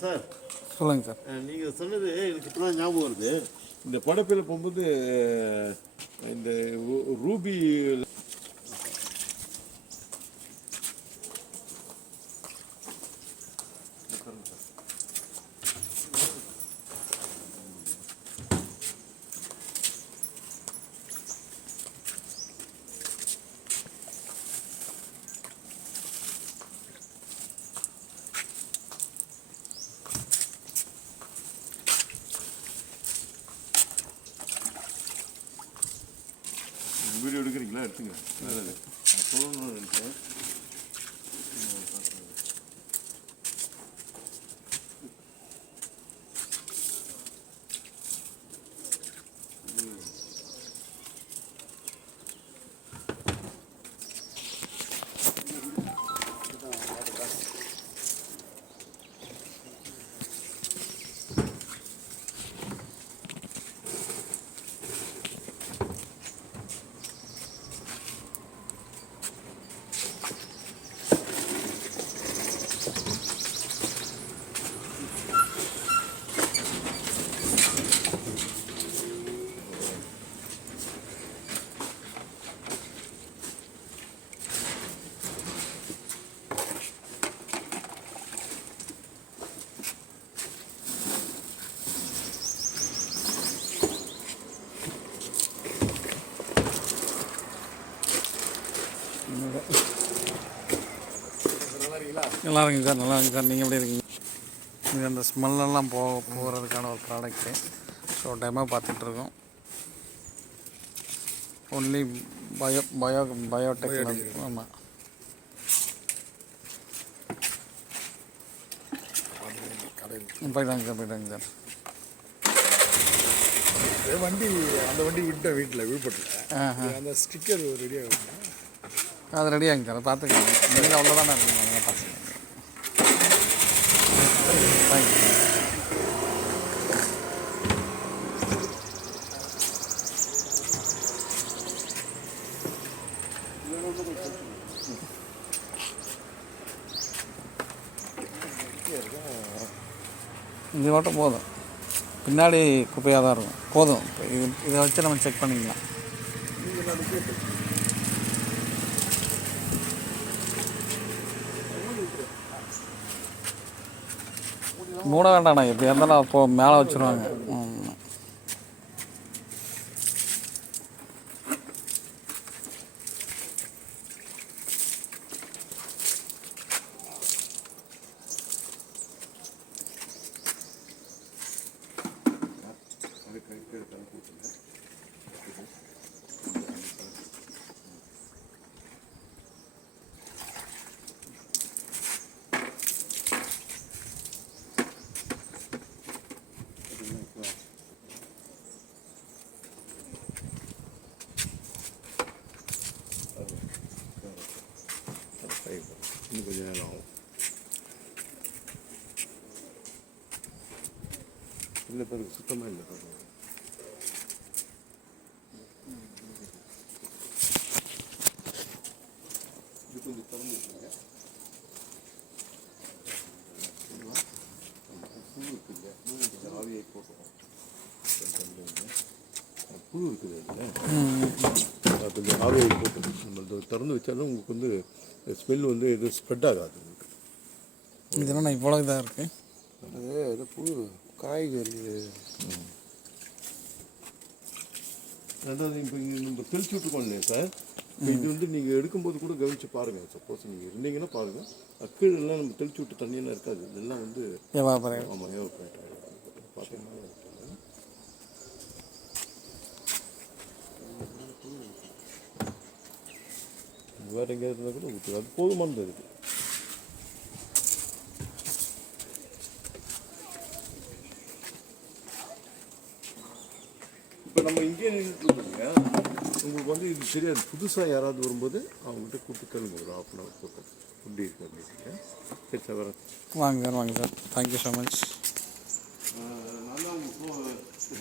Sir சொல்லுங்கள் sir. நீங்கள் சொன்னது எனக்கு இப்போ தான் ஞாபகம் வருது. இந்த படப்பில் போகும்போது இந்த ரூபி வீடியோ எடுக்கிறீங்களா? எடுத்துங்க. நல்லது. சொல்லணும்னு நினைச்சேன். நல்லா இருக்குங்க சார், நல்லா இருக்குங்க சார். நீங்கள் எப்படி இருக்கீங்க? இது அந்த ஸ்மெல்லாம் போகிறதுக்கான ஒரு ப்ராடக்ட்டு. ஸோ டைமாக பார்த்துட்ருக்கோம். Only biotechnology. ஆமாம், போயிட்டாங்க சார். வண்டி அந்த வண்டி விட்டேன் வீட்டில் விழுப்புரத்தில். அந்த ஸ்டிக்கர் ரெடியாக அது ரெடியாகுங்க சார், பார்த்துக்கோங்க. நீங்கள் அவ்வளோதானே இருக்குங்க, நீங்கள் பார்த்துக்கோங்க. தேங்க்யூ. இது மட்டும் போதும், பின்னாடி குப்பையாக தான் இருக்கும். போதும், இதை வச்சு நம்ம செக் பண்ணிக்கலாம். மூட வேண்டாண்ணா, எப்படி இருந்தாலும் அப்போ மேலே வச்சுருவாங்க. இன்னும் கொஞ்சம் நேரம் ஆகும். இல்லை பாருங்க, சுத்தமாக இல்லை பாருங்க. இது கொஞ்சம் திறந்து வச்சுங்க. புழு இருக்குல்ல, புழு கொஞ்சம் ஆவியை போட்டுவோம். புழு இருக்குது அதில், கொஞ்சம் ஆவியை போட்டு நம்ம திறந்து வச்சாலும் உங்களுக்கு வந்து ஸ்மெல் வந்து எதுவும் ஸ்ப்ரெட் ஆகாது உங்களுக்கு. இதெல்லாம் நான் இவ்வளோ இதாக இருக்குது. அது புழு காய்கறி. அதாவது இப்போ இங்கே நம்ம தெளிச்சு விட்டுருக்கோம் சார். இது வந்து நீங்கள் எடுக்கும்போது கூட கவனித்து பாருங்கள். சப்போஸ் நீங்கள் இருந்தீங்கன்னா பாருங்கள், கீழெல்லாம் நம்ம தெளிச்சு விட்டு தண்ணியெல்லாம் இருக்காது. இதெல்லாம் வந்து ஆமாம் எவாபரேட் ஆகிடும். பார்த்தீங்கன்னா வேறு எங்கேயாவது இருந்தால் கூட ஊற்று, அது போதுமானது இருக்குது. இப்போ நம்ம இங்கே நின்றுட்டுருக்கோங்க, உங்களுக்கு வந்து இது தெரியாது. புதுசாக யாராவது வரும்போது அவங்கள்ட்ட கூப்பிட்டு கேளுங்க, ஒரு 1/2 hour போட்டோம் எப்படி இருக்கு அப்படின்னு. சரி சார், வரேன். வாங்க சார், தேங்க்யூ ஸோ மச்.